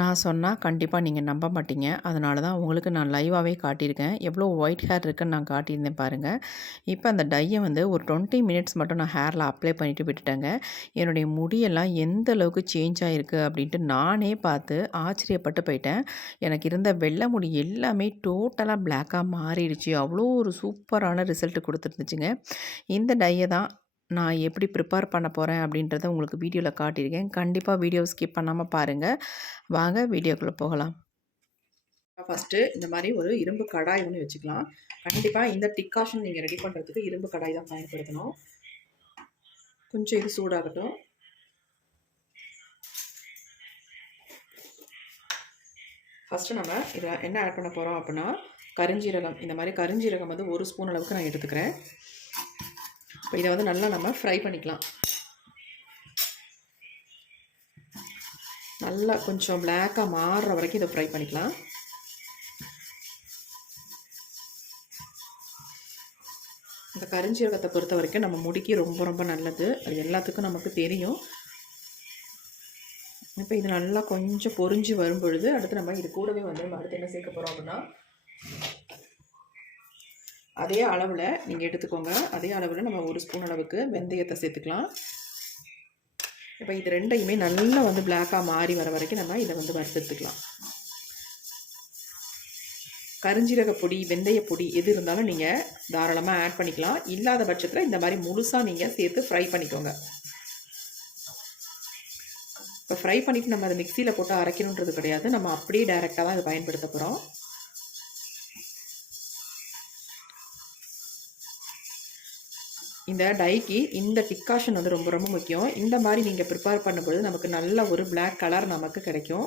நான் சொன்னா கண்டிப்பா நீங்க நம்ப மாட்டீங்க. அதனால தான் உங்களுக்கு நான் லைவாவே காட்டியிருக்கேன். எவ்வளோ ஒயிட் ஹேர் இருக்குன்னு நான் காட்டியிருந்தேன் பாருங்க. இப்ப அந்த டைய வந்து ஒரு 20 மினிட்ஸ் மட்டும் நான் ஹேர்ல அப்ளை பண்ணிட்டு விட்டுட்டேங்க. என்னுடைய முடியெல்லாம் எந்த அளவுக்கு சேஞ்ச் ஆயிருக்கு அப்டின்ட்டு நானே பார்த்து ஆச்சரியப்பட்டு போயிட்டேன். எனக்கு இருந்த வெள்ள முடி எல்லாமே டோட்டலா பிளாக்கா மாறிடுச்சு. அவ்வளோ ஒரு சூப்பரான ரிசல்ட் குடுத்துருந்துச்சுங்க. இந்த டைய தான் நான் எப்படி ப்ரிப்பேர் பண்ண போறேன் அப்படின்றத உங்களுக்கு வீடியோல காட்டியிருக்கேன். கண்டிப்பா வீடியோவ ஸ்கிப் பண்ணாம பாருங்க. வாங்க வீடியோக்குள்ள போகலாம். ஃபர்ஸ்ட்டு இந்த மாரி ஒரு இரும்பு கடாய் ஒண்ணு வச்சுக்கலாம். கண்டிப்பா இந்த டிக்காஷன் நீங்க ரெடி பண்றதுக்கு இரும்பு கடாய் தான் பயன்படுத்தணும். கொஞ்சம் இது சூடாகட்டும். ஃபர்ஸ்ட்டு நம்ம இதில என்ன ஆட் பண்ண போறோம் அப்படின்னா, கருஞ்சீரகம். இந்த மாரி கருஞ்சீரகம் வந்து 1 ஸ்பூன் அளவுக்கு நான் எடுத்துக்கிறேன். இப்போ இத வந்து நல்லா நம்ம ஃப்ரை பண்ணிக்கலாம். நல்லா கொஞ்சம் பிளாக்கா மாறுற வரைக்கும் இத ஃப்ரை பண்ணிக்கலாம். இந்த கருஞ்சீரகத்தை பொறுத்த வரைக்கும் நம்ம முடிக்கு ரொம்ப ரொம்ப நல்லது. அது எல்லாத்துக்கும் நமக்கு தெரியும். இப்போ இது நல்லா கொஞ்சம் பொரிஞ்சு வரும்பொழுது அடுத்து நம்ம இது கூடவே வந்து நம்ம அடுத்து என்ன சேர்க்க போகிறோம் அப்படின்னா, அதே அளவில் நீங்கள் எடுத்துக்கோங்க. அதே அளவில் நம்ம 1 ஸ்பூன் அளவுக்கு வெந்தயத்தை சேர்த்துக்கலாம். இப்போ இது ரெண்டையுமே நல்லா வந்து பிளாக்காக மாறி வர வரைக்கும் நம்ம இதை வந்து வறுத்தெடுத்துக்கலாம். கருஞ்சீரக பொடி, வெந்தய பொடி எது இருந்தாலும் நீங்கள் தாராளமாக ஆட் பண்ணிக்கலாம். இல்லாத பட்சத்தில் இந்த மாதிரி முழுசாக நீங்கள் சேர்த்து ஃப்ரை பண்ணிக்கோங்க. இப்போ ஃப்ரை பண்ணிவிட்டு நம்ம அதை மிக்சியில் போட்டு அரைக்கணுன்றது கிடையாது. நம்ம அப்படியே டைரெக்டாக தான் இதை பயன்படுத்த போகிறோம். இந்த டைக்கு இந்த டிக்காஷன் வந்து ரொம்ப ரொம்ப முக்கியம். இந்த மாதிரி நீங்கள் ப்ரிப்பேர் பண்ணும்போது நமக்கு நல்ல ஒரு பிளாக் கலர் நமக்கு கிடைக்கும்.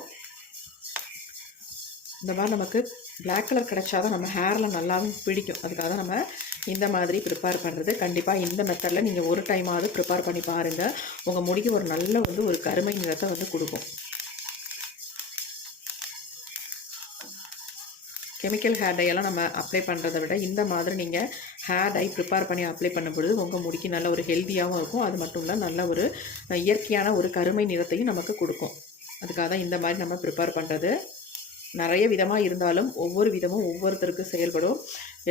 இந்த மாதிரி நமக்கு பிளாக் கலர் கிடைச்சாதான் நம்ம ஹேரில் நல்லாவும் பிடிக்கும். அதுக்காக தான் நம்ம இந்த மாதிரி ப்ரிப்பேர் பண்ணுறது. கண்டிப்பாக இந்த மெத்தடில் நீங்கள் ஒரு டைமாவது ப்ரிப்பேர் பண்ணி பாருங்கள். உங்கள் முடிக்கு ஒரு நல்ல வந்து ஒரு கருமை நிறத்தை வந்து கொடுக்கும். கெமிக்கல் ஹேர் டையெல்லாம் நம்ம அப்ளை பண்ணுறதை விட இந்த மாதிரி நீங்கள் ஹேர் டை ப்ரிப்பேர் பண்ணி அப்ளை பண்ணும்பொழுது உங்கள் முடிக்கு நல்ல ஒரு ஹெல்த்தியாகவும் இருக்கும். அது மட்டும் இல்லை நல்ல ஒரு இயற்கையான ஒரு கருமை நிறத்தையும் நமக்கு கொடுக்கும். அதுக்காக தான் இந்த மாதிரி நம்ம ப்ரிப்பேர் பண்ணுறது. நிறைய விதமாக இருந்தாலும் ஒவ்வொரு விதமும் ஒவ்வொருத்தருக்கு செயல்படும்.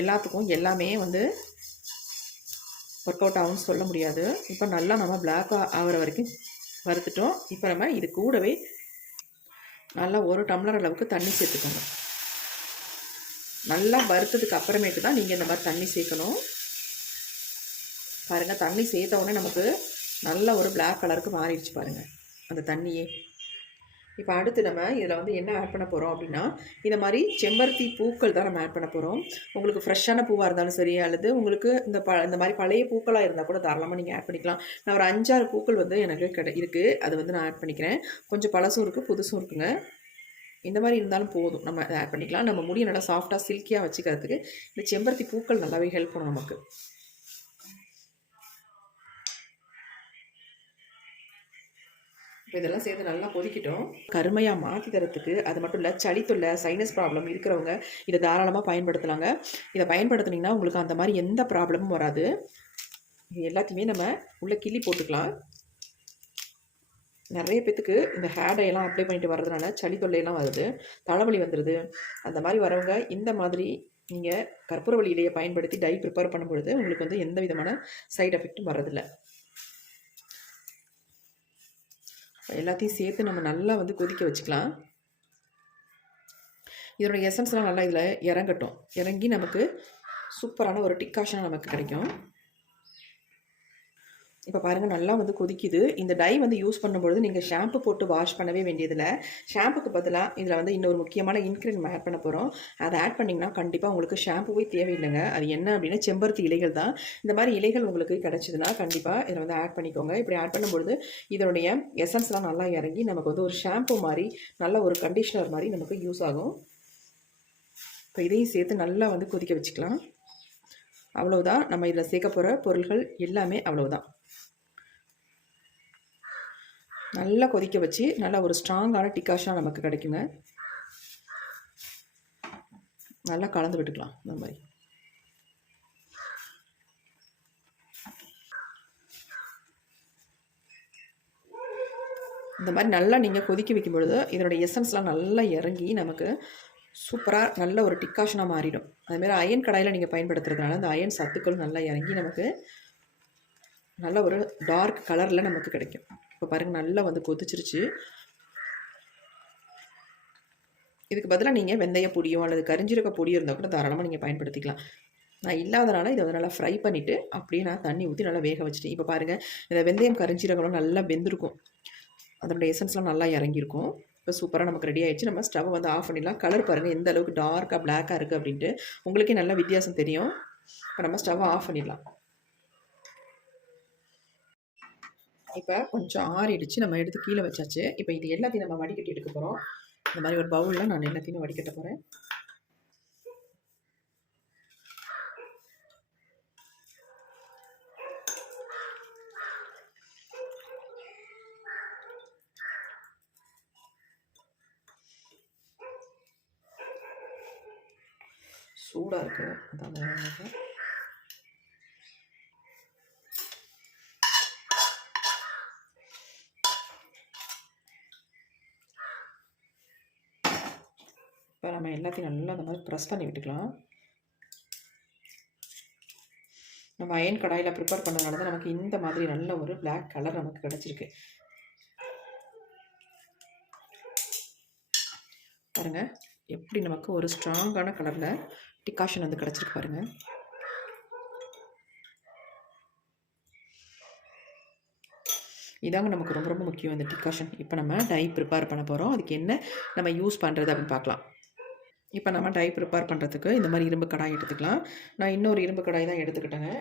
எல்லாத்துக்கும் எல்லாமே வந்து ஒர்க் அவுட் ஆகும்னு சொல்ல முடியாது. இப்போ நல்லா நம்ம பிளாக்காக ஆகிற வரைக்கும் வறுத்துட்டோம். இப்போ நம்ம இது கூடவே நல்லா 1 டம்ளர் அளவுக்கு தண்ணி சேர்த்துக்கணும். நல்லா வறுத்ததுக்கு அப்புறமேட்டு தான் நீங்கள் இந்த மாதிரி தண்ணி சேர்க்கணும். பாருங்கள், தண்ணி சேர்த்த உடனே நமக்கு நல்ல ஒரு பிளாக் கலருக்கு மாறிடுச்சு பாருங்கள் அந்த தண்ணியே. இப்போ அடுத்து நம்ம இதில் வந்து என்ன ஆட் பண்ண போகிறோம் அப்படின்னா, இந்த மாதிரி செம்பருத்தி பூக்கள் தான் நம்ம ஆட் பண்ண போகிறோம். உங்களுக்கு ஃப்ரெஷ்ஷான பூவாக இருந்தாலும் சரி, அல்லது உங்களுக்கு இந்த மாதிரி பழைய பூக்களாக இருந்தால் கூட தாராளமாக நீங்கள் ஆட் பண்ணிக்கலாம். நான் ஒரு 5-6 பூக்கள் வந்து எனக்கு இருக்குது. அது வந்து நான் ஆட் பண்ணிக்கிறேன். கொஞ்சம் பழசும் இருக்குது, புதுசும் இருக்குங்க. இந்த மாதிரி இருந்தாலும் போதும், நம்ம அதை ஆட் பண்ணிக்கலாம். நம்ம முடியை நல்லா சாஃப்டாக சில்கியாக வச்சுக்கிறதுக்கு இந்த செம்பருத்தி பூக்கள் நல்லாவே ஹெல்ப் பண்ணும் நமக்கு. இப்போ இதெல்லாம் சேர்த்து நல்லா கொதிக்கிட்டோம். கருமையாக மாற்றி தரத்துக்கு அது மட்டும் இல்லை, சளி தொல்லை, சைனஸ் ப்ராப்ளம் இருக்கிறவங்க இதை தாராளமாக பயன்படுத்தலாங்க. இதை பயன்படுத்தினீங்கன்னா உங்களுக்கு அந்த மாதிரி எந்த ப்ராப்ளமும் வராது. இது எல்லாத்தையுமே நம்ம உள்ளே கிள்ளி போட்டுக்கலாம். நிறைய பேத்துக்கு இந்த ஹேர் டையெல்லாம் அப்ளை பண்ணிட்டு வர்றதுனால சளி தொல்லையெல்லாம் வருது, தலைவலி வந்துடுது. அந்த மாதிரி வரவங்க இந்த மாதிரி நீங்கள் கற்பூரவள்ளி இலையை பயன்படுத்தி டை ப்ரிப்பேர் பண்ணும்பொழுது உங்களுக்கு வந்து எந்த விதமான சைடு எஃபெக்ட்டும் வர்றதில்லை. எல்லாத்தையும் சேர்த்து நம்ம நல்லா வந்து கொதிக்க வச்சுக்கலாம். இதோட எசன்ஸ்லாம் நல்லா இதில் இறங்கட்டும். இறங்கி நமக்கு சூப்பரான ஒரு டிக்காஷன் நமக்கு கிடைக்கும். இப்போ பாருங்கள், நல்லா வந்து கொதிக்குது. இந்த டை வந்து யூஸ் பண்ணும்பொழுது நீங்கள் ஷாம்பு போட்டு வாஷ் பண்ணவே வேண்டியதில்லை. ஷாம்புக்கு பதிலாக இதில் வந்து இன்னொரு முக்கியமான இன்க்ரீடியன்ட் நம்ம ஆட் பண்ண போகிறோம். அதை ஆட் பண்ணிங்கன்னா கண்டிப்பாக உங்களுக்கு ஷாம்புவே தேவையில்லைங்க. அது என்ன அப்படின்னா செம்பருத்தி இலைகள் தான். இந்த மாதிரி இலைகள் உங்களுக்கு கிடச்சிதுன்னா கண்டிப்பாக இதை வந்து ஆட் பண்ணிக்கோங்க. இப்படி ஆட் பண்ணும்பொழுது இதனுடைய எசன்ஸ்லாம் நல்லா இறங்கி நமக்கு வந்து ஒரு ஷாம்பு மாதிரி, நல்ல ஒரு கண்டிஷ்னர் மாதிரி நமக்கு யூஸ் ஆகும். இப்போ இதையும் சேர்த்து நல்லா வந்து கொதிக்க வச்சுக்கலாம். அவ்வளோதான், நம்ம இதில் சேர்க்க போகிற பொருள்கள் எல்லாமே அவ்வளோதான். நல்லா கொதிக்க வச்சு நல்லா ஒரு ஸ்ட்ராங்கான டிக்காஷன் நமக்கு கிடைக்குங்க. நல்லா கலந்து விட்டுக்கலாம் இந்த மாதிரி. இந்த மாதிரி நல்லா நீங்கள் கொதிக்க வைக்கும் பொழுது இதனுடைய எசன்ஸ்லாம் நல்லா இறங்கி நமக்கு சூப்பராக நல்ல ஒரு டிக்காஷனாக மாறிடும். அதுமாரி அயன் கடாயில் நீங்கள் பயன்படுத்துறதுனால அந்த அயன் சத்துக்கள் நல்லா இறங்கி நமக்கு நல்ல ஒரு டார்க் கலரில் நமக்கு கிடைக்கும். இப்போ பாருங்கள் நல்லா வந்து கொதிச்சிருச்சு. இதுக்கு பதிலாக நீங்கள் வெந்தய பொடியோ அல்லது கரிஞ்சீரக பொடியோ இருந்தால் கூட தாராளமாக நீங்கள் பயன்படுத்திக்கலாம். நான் இல்லாதனால இதை வந்து நல்லா ஃப்ரை பண்ணிவிட்டு அப்படியே நான் தண்ணி ஊற்றி நல்லா வேக வச்சுட்டேன். இப்போ பாருங்கள் இந்த வெந்தயம் கரிஞ்சீரகம் நல்லா வெந்திருக்கும், அதனுடைய எசன்ஸ்லாம் நல்லா இறங்கியிருக்கும். இப்போ சூப்பராக நமக்கு ரெடி ஆகிடுச்சு. நம்ம ஸ்டவ் வந்து ஆஃப் பண்ணிடலாம். கலர் பாருங்கள் எந்த அளவுக்கு டார்க்காக பிளாக்காக இருக்குது அப்படின்ட்டு உங்களுக்கே நல்ல வித்தியாசம் தெரியும். இப்போ நம்ம ஸ்டவ்வை ஆஃப் பண்ணிடலாம். இப்போ கொஞ்சம் ஆறிடுச்சு, நம்ம எடுத்து கீழே வச்சாச்சு. இப்போ இது எல்லாத்தையும் நம்ம வடிகட்டி எடுக்க போகிறோம். இந்த மாதிரி ஒரு பவுலில் நான் எல்லாத்தையுமே வடிகட்ட போகிறேன். சூடாக இருக்குது அதான். இப்போ நம்ம எல்லாத்தையும் நல்லா அந்த மாதிரி ப்ரெஸ் பண்ணி விட்டுக்கலாம். நம்ம அயன் கடாயில் ப்ரிப்பேர் பண்ணதுனால தான் நமக்கு இந்த மாதிரி நல்ல ஒரு பிளாக் கலர் நமக்கு கிடச்சிருக்கு. பாருங்கள் எப்படி நமக்கு ஒரு ஸ்ட்ராங்கான கலரில் டிகாஷன் வந்து கிடச்சிருக்கு பாருங்கள். இதாங்க நமக்கு ரொம்ப ரொம்ப முக்கியம் இந்த டிகாஷன். இப்போ நம்ம டை ப்ரிப்பேர் பண்ண போகிறோம். அதுக்கு என்ன நம்ம யூஸ் பண்ணுறது அப்படின்னு பார்க்கலாம். இப்போ நம்ம டை ப்ரிப்பேர் பண்ணுறதுக்கு இந்த மாதிரி இரும்பு கடாய் எடுத்துக்கலாம். நான் இன்னொரு இரும்பு கடாய் தான் எடுத்துக்கிட்டேங்க.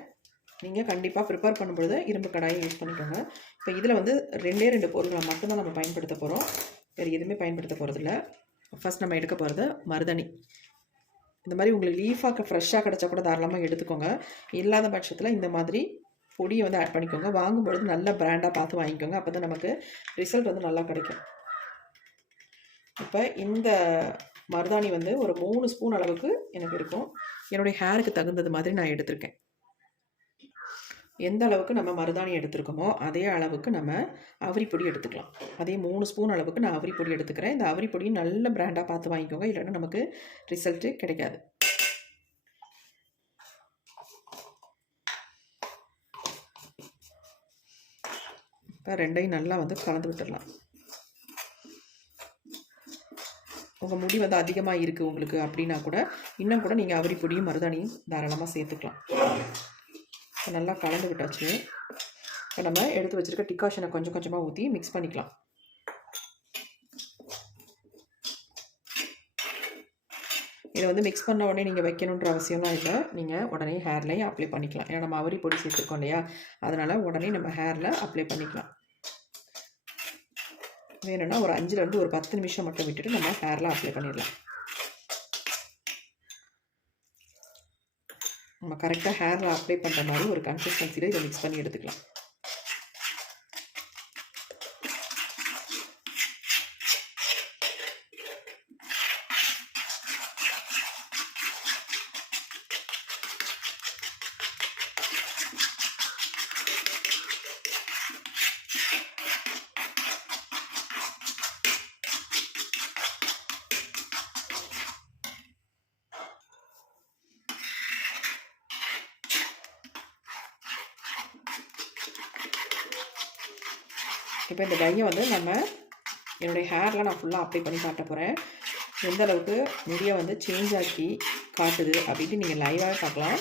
நீங்கள் கண்டிப்பாக ப்ரிப்பேர் பண்ணும்பொழுது இரும்பு கடாயை யூஸ் பண்ணிக்கோங்க. இப்போ இதில் வந்து 2 பொருட்களை மட்டும்தான் நம்ம பயன்படுத்த போகிறோம், வேறு எதுவுமே பயன்படுத்த போகிறதில்ல. ஃபஸ்ட் நம்ம எடுக்க போகிறது மருதாணி. இந்த மாதிரி உங்களுக்கு லீஃபாக ஃப்ரெஷ்ஷாக கிடச்சா கூட தாராளமாக எடுத்துக்கோங்க. இல்லாத பட்சத்தில் இந்த மாதிரி பொடியை வந்து ஆட் பண்ணிக்கோங்க. வாங்கும்பொழுது நல்ல பிராண்டாக பார்த்து வாங்கிக்கோங்க, அப்போ தான் நமக்கு ரிசல்ட் வந்து நல்லா கிடைக்கும். இப்போ இந்த மருதாணி வந்து ஒரு 3 ஸ்பூன் அளவுக்கு எனக்கு இருக்கும். என்னுடைய ஹேருக்கு தகுந்தது மாதிரி நான் எடுத்திருக்கேன். எந்த அளவுக்கு நம்ம மருதாணி எடுத்துருக்கோமோ அதே அளவுக்கு நம்ம அவரிப்பொடி எடுத்துக்கலாம். அதே 3 ஸ்பூன் அளவுக்கு நான் அவரிப்பொடி எடுத்துக்கிறேன். இந்த அவரிப்பொடி நல்ல பிராண்டாக பார்த்து வாங்கிக்கோங்க, இல்லைன்னா நமக்கு ரிசல்ட்டு கிடைக்காது. இப்போ ரெண்டையும் நல்லா வந்து கலந்து விட்டுடலாம். உங்கள் முடி வந்து அதிகமாக இருக்குது உங்களுக்கு அப்படின்னா கூட இன்னும் கூட நீங்கள் அவரிப்பொடியும் மருதாணியும் தாராளமாக சேர்த்துக்கலாம். இப்போ நல்லா கலந்து விட்டாச்சு. இப்போ நம்ம எடுத்து வச்சுருக்க டிகாஷனை கொஞ்சம் கொஞ்சமாக ஊற்றி மிக்ஸ் பண்ணிக்கலாம். இதை வந்து மிக்ஸ் பண்ண உடனே நீங்கள் வைக்கணுன்ற அவசியம்லாம் இல்லை. நீங்கள் உடனே ஹேர்லேயும் அப்ளை பண்ணிக்கலாம். ஏன்னா நம்ம அவரிப்பொடி சேர்த்துருக்கோம் இல்லையா, அதனால் உடனே நம்ம ஹேரில் அப்ளை பண்ணிக்கலாம். வேணும்னா ஒரு 5லேருந்து ஒரு 10 நிமிஷம் மட்டும் விட்டுட்டு நம்ம ஹேரில் அப்ளை பண்ணிடலாம். நம்ம கரெக்டாக ஹேரில் அப்ளை பண்ணுற மாதிரி ஒரு கன்சிஸ்டன்சியில் இதை மிக்ஸ் பண்ணி எடுத்துக்கலாம். இப்போ இந்த டையை வந்து என்னுடைய ஹேரில் நான் ஃபுல்லாக அப்ளை பண்ணி காட்ட போகிறேன். எந்த அளவுக்கு முடியை வந்து சேஞ்ச் ஆக்கி காட்டுது அப்படின்ட்டு நீங்கள் லைவாகவே பார்க்கலாம்.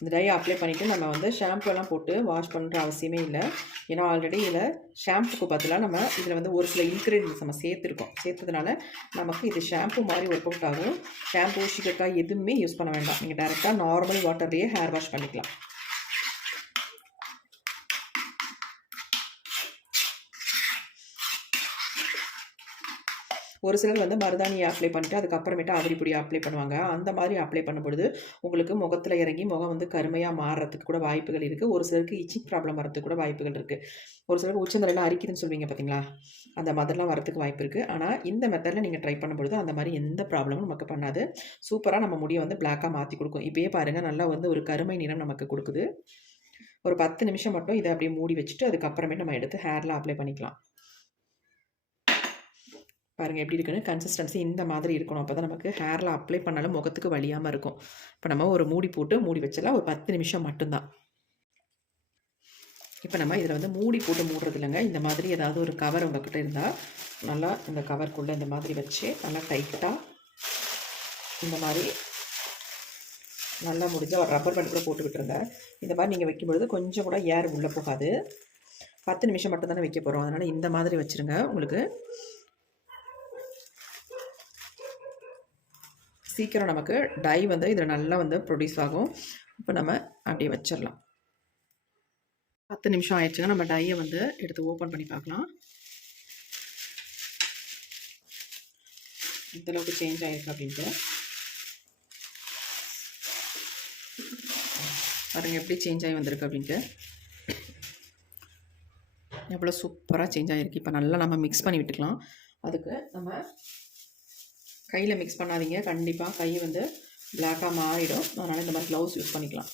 இந்த டையை அப்ளை பண்ணிவிட்டு நம்ம வந்து ஷாம்புலாம் போட்டு வாஷ் பண்ணுற அவசியமே இல்லை. ஏன்னா ஆல்ரெடி இதில் ஷாம்புக்கு பதிலாக நம்ம இதில் வந்து ஒரு சில இன்க்ரீடியன்ஸ் நம்ம சேர்த்ததுனால நமக்கு இது ஷாம்பு மாதிரி ஒர்க் அவுட் ஆகும். ஷாம்பு சீக்கிரக்காய் எதுவுமே யூஸ் பண்ண வேண்டாம். நீங்கள் டைரெக்டாக நார்மல் வாட்டர்லேயே ஹேர் வாஷ் பண்ணிக்கலாம். ஒரு சிலர் வந்து மருதாணி அப்ளை பண்ணிட்டு அதுக்கப்புறமேட்டு அவரி பொடி அப்ளை பண்ணுவாங்க. அந்த மாதிரி அப்ளை பண்ணும்பொழுது உங்களுக்கு முகத்தில் இறங்கி முகம் வந்து கருமையாக மாறுறதுக்கு கூட வாய்ப்புகள் இருக்குது. ஒரு சிலருக்கு இச்சிங் ப்ராப்ளம் வரதுக்கு கூட வாய்ப்புகள் இருக்குது. ஒரு சிலருக்கு உச்சந்தலைலாம் அரிக்குதுன்னு சொல்வீங்க பார்த்தீங்களா, அந்த மாதிரிலாம் வரதுக்கு வாய்ப்பு இருக்குது. ஆனால் இந்த மெத்தடில் நீங்கள் ட்ரை பண்ணும்பொழுது அந்த மாதிரி எந்த ப்ராப்ளமும் நமக்கு பண்ணாது. சூப்பராக நம்ம முடியை வந்து பிளாக்காக மாற்றி கொடுக்கும். இப்போயே பாருங்கள், நல்லா வந்து ஒரு கருமை நிறம் நமக்கு கொடுக்குது. ஒரு 10 நிமிஷம் மட்டும் இதை அப்படியே மூடி வச்சுட்டு அதுக்கப்புறமேட்டு நம்ம எடுத்து ஹேரில் அப்ளை பண்ணிக்கலாம். பாருங்கள் எப்படி இருக்குன்னு. கன்சிஸ்டன்சி இந்த மாதிரி இருக்கணும். அப்போ தான் நமக்கு ஹேரில் அப்ளை பண்ணாலும் முகத்துக்கு வலியாமல் இருக்கும். இப்போ நம்ம ஒரு மூடி போட்டு மூடி வச்சிடலாம். ஒரு 10 நிமிஷம் மட்டும்தான். இப்போ நம்ம இதில் வந்து மூடி போட்டு மூடுறது இல்லைங்க. இந்த மாதிரி ஏதாவது ஒரு கவர் உங்கள்கிட்ட இருந்தால் நல்லா இந்த கவருக்குள்ளே இந்த மாதிரி வச்சு நல்லா டைட்டாக இந்த மாதிரி நல்லா முடிஞ்சால் ஒரு ரப்பர் பேண்ட் கூட போட்டு விட்டுருங்க. இந்த மாதிரி நீங்கள் வைக்கும்பொழுது கொஞ்சம் கூட ஏர் உள்ளே போகாது. 10 நிமிஷம் மட்டும் தானே வைக்க போகிறோம். அதனால் இந்த மாதிரி வச்சுருங்க. உங்களுக்கு சீக்கிரம் நமக்கு டை வந்து இதில் நல்லா வந்து ப்ரொடியூஸ் ஆகும். இப்போ நம்ம அப்படியே வச்சிடலாம். 10 நிமிஷம் ஆயிடுச்சுங்க. நம்ம டையை வந்து எடுத்து ஓப்பன் பண்ணி பார்க்கலாம். எந்தளவுக்கு சேஞ்ச் ஆகிருக்கு அப்படின்ட்டு பாருங்கள், எப்படி சேஞ்ச் ஆகி வந்திருக்கு அப்படின்ட்டு. எவ்வளோ சூப்பராக சேஞ்ச் ஆகிருக்கு. இப்போ நல்லா நம்ம மிக்ஸ் பண்ணி விட்டுக்கலாம். அதுக்கு நம்ம கையில் மிக்ஸ் பண்ணாதீங்க, கண்டிப்பாக கை வந்து பிளாக்காக மாறிடும். அதனால் இந்த மாதிரி க்ளவுஸ் யூஸ் பண்ணிக்கலாம்.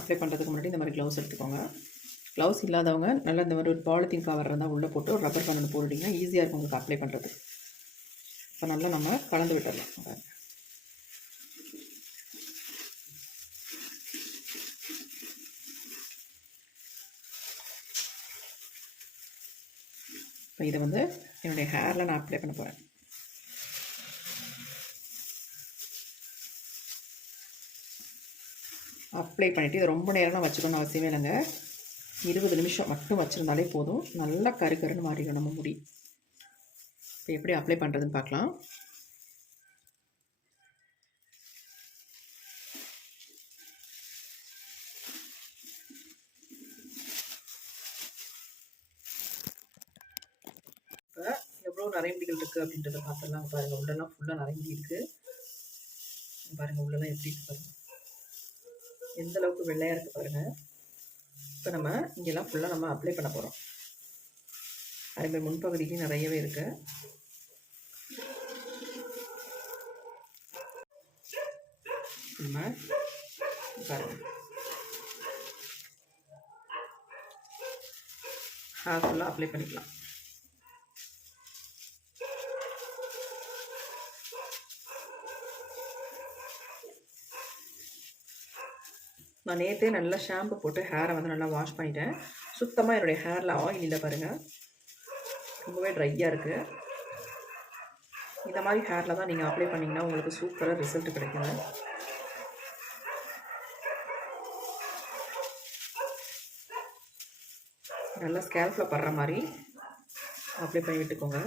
அப்ளை பண்ணுறதுக்கு முன்னாடி இந்த மாதிரி க்ளவுஸ் எடுத்துக்கோங்க. க்ளவுஸ் இல்லாதவங்க நல்லா இந்த மாதிரி ஒரு பாலித்தீன் கவர் இருந்தால் உள்ளே போட்டு ஒரு ரப்பர் பேண்ட் போட்டுட்டிங்கன்னா ஈஸியாக இருக்கும் உங்களுக்கு அப்ளை பண்ணுறது. இப்போ நல்லா நம்ம கலந்து விட்டுடலாம். இப்போ இதை வந்து என்னுடைய ஹேரில் நான் அப்ளை பண்ண போகிறேன். அப்ளை பண்ணிவிட்டு இதை ரொம்ப நேரம்லாம் வச்சுக்கணும்னு அவசியமே இல்லைங்க. 20 நிமிஷம் மட்டும் வச்சுருந்தாலே போதும். நல்லா கருன்னு மாறிடும் நம்ம முடி. இப்போ எப்படி அப்ளை பண்ணுறதுன்னு பார்க்கலாம். இப்போ எவ்வளோ நரைமுடிகள் இருக்குது அப்படின்றத பார்த்துடலாம். பாருங்கள், உள்ளெல்லாம் ஃபுல்லாக நரைமுடி இருக்குது. பாருங்கள் உள்ளெல்லாம் எப்படி இருக்குது பாருங்கள், எந்த அளவுக்கு வெள்ளையாக இருக்குது பாருங்கள். இப்போ நம்ம இங்கெல்லாம் ஃபுல்லாக நம்ம அப்ளை பண்ண போகிறோம். அதேமாதிரி முன்பகுதிக்கு நிறையவே இருக்குது. நம்ம பாருங்கள் ஹேர் ஃபுல்லாக அப்ளை பண்ணிக்கலாம். நான் நேற்றே நல்லா ஷாம்பு போட்டு ஹேரை வந்து நல்லா வாஷ் பண்ணிட்டேன். சுத்தமாக என்னுடைய ஹேரில் ஆயில் இல்லை பாருங்கள், ரொம்பவே ட்ரையாக இருக்குது. இந்த மாதிரி ஹேரில் தான் நீங்கள் அப்ளை பண்ணிங்கன்னா உங்களுக்கு சூப்பராக ரிசல்ட் கிடைக்குங்க. நல்லா ஸ்கேல்ஃபில் படுற மாதிரி அப்ளை பண்ணி விட்டுக்கோங்க.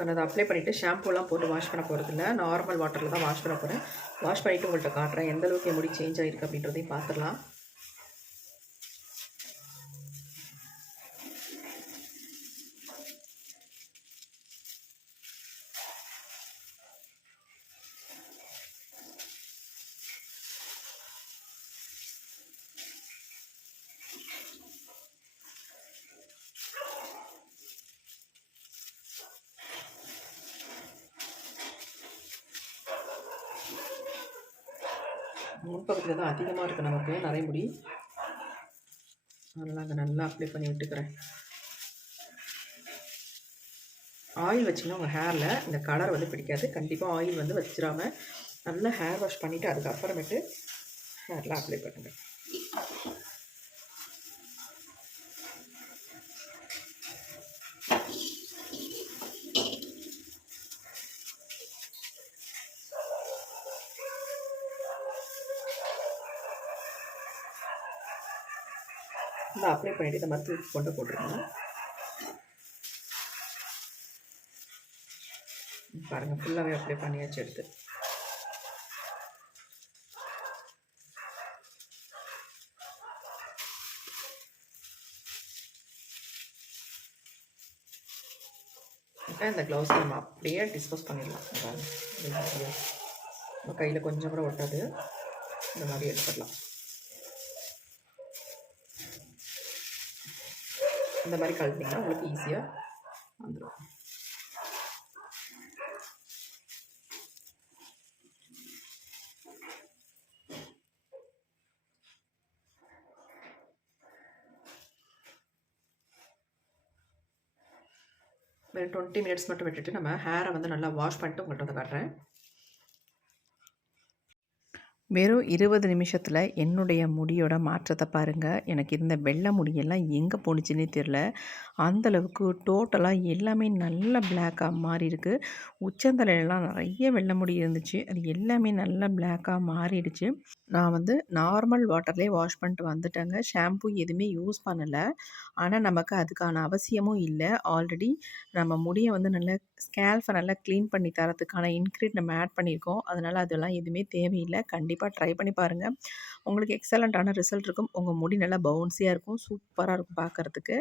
நான் அதை அப்ளை பண்ணிவிட்டு ஷாம்பூலாம் போட்டு வாஷ் பண்ண போகிறது இல்லை, நார்மல் வாட்டரில் தான் வாஷ் பண்ண போகிறேன். வாஷ் பண்ணிவிட்டு உங்கள்கிட்ட காட்டுறேன் எந்தளவுக்கு என் முடி சேஞ்ச் ஆகிருக்கு அப்படின்றதையும் பார்த்துடலாம். முன்பக்கத்தில் தான் அதிகமாக இருக்குது நமக்கு நரைமுடி. அதனால் அங்கே நல்லா அப்ளை பண்ணி விட்டுக்கிறேன். ஆயில் வச்சிங்கன்னா உங்கள் ஹேரில் இந்த கலர் வந்து பிடிக்காது. கண்டிப்பாக ஆயில் வந்து வச்சிடாமல் நல்லா ஹேர் வாஷ் பண்ணிவிட்டு அதுக்கப்புறமேட்டு ஹேரில் அப்ளை பண்ணுங்கள். நல்லா அப்ளை பண்ணிவிட்டு இந்த மாதிரி தூக்கி கொண்டு போட்டுருங்க. பாருங்கள் ஃபுல்லாகவே அப்ளை பண்ணியாச்சு எடுத்து. இப்போ இந்த க்ளவுஸை நம்ம அப்படியே டிஸ்போஸ் பண்ணிடலாம். பாருங்கள் நம்ம கையில் கொஞ்சம் கூட ஒட்டாது. இந்த மாதிரி எடுத்துடலாம். இந்த மாதிரி கழட்டிங்கன்னா உங்களுக்கு ஈஸியாக வந்துடும். ஒரு 20 மினிட்ஸ் மட்டும் விட்டுட்டு நம்ம ஹேரை வந்து நல்லா வாஷ் பண்ணிட்டு உங்கள்கிட்ட வந்து காட்டுறேன். வெறும் 20 நிமிஷத்தில் என்னுடைய முடியோட மாற்றத்தை பாருங்கள். எனக்கு இந்த வெள்ளை முடியெல்லாம் எங்கே போணுச்சுன்னே தெரில. அந்தளவுக்கு டோட்டலாக எல்லாமே நல்ல பிளாக்காக மாறி இருக்குது. உச்சந்தலையெல்லாம் நிறைய வெள்ளை முடி இருந்துச்சு. அது எல்லாமே நல்லா பிளாக்காக மாறிடுச்சு. நான் வந்து நார்மல் வாட்டர்லேயே வாஷ் பண்ணிட்டு வந்துட்டேங்க. ஷாம்பு எதுவுமே யூஸ் பண்ணலை. ஆனால் நமக்கு அதுக்கான அவசியமும் இல்லை. ஆல்ரெடி நம்ம முடியை வந்து நல்லா ஸ்கேல்ஃபை நல்லா க்ளீன் பண்ணி தரத்துக்கான இன்க்ரீட் நம்ம ஆட் பண்ணியிருக்கோம். அதனால் அதெல்லாம் எதுவுமே தேவையில்லை. கண்டிப்பாக ட்ரை பண்ணி பாருங்கள். உங்களுக்கு எக்ஸலண்ட்டான ரிசல்ட் இருக்கும். உங்கள் முடி நல்லா பவுன்ஸியாக இருக்கும். சூப்பராக இருக்கும் பார்க்குறதுக்கு.